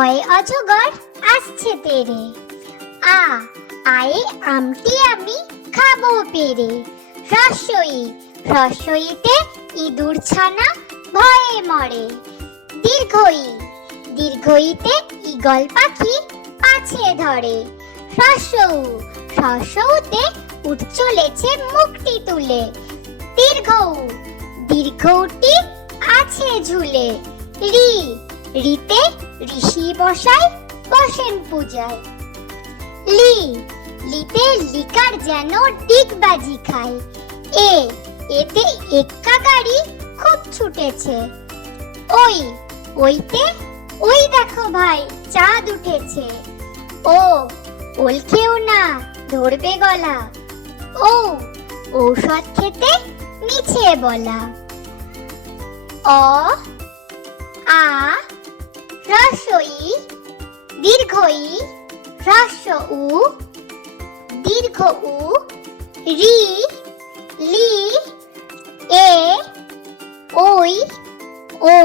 অয় অজগর আসছে তেরে। আয়ে আমটি আমি খাবো পেরে। রস্বই, রস্বইতে ইঁদুর ছানা ভয়ে মরে। দীর্ঘই, দীর্ঘইতে ঈগল পাখি পাছে ধরে। হ্রস্বউ, হ্রস্বউতে উট চলেছে মুখটি তুলে। দীর্ঘউ, দীর্ঘউটি আছে ঝুলে। রি, রিতে ঋষি বসায় বসেন পূজায়। লি, লিতে লিকার যেন ডিগবাজি খায়। এতে এক্কা গাড়ি খুব ছুটেছে। ওই, ওইতে ওই দেখো ভাই চাঁদ উঠেছে। ওল খেও না ধরবে গলা। ঔষধ খেতে মিছে বলা। অ আ হ্রস্বই দীর্ঘই হ্রস্ব উ দীর্ঘ উ রি লি এ ওই ও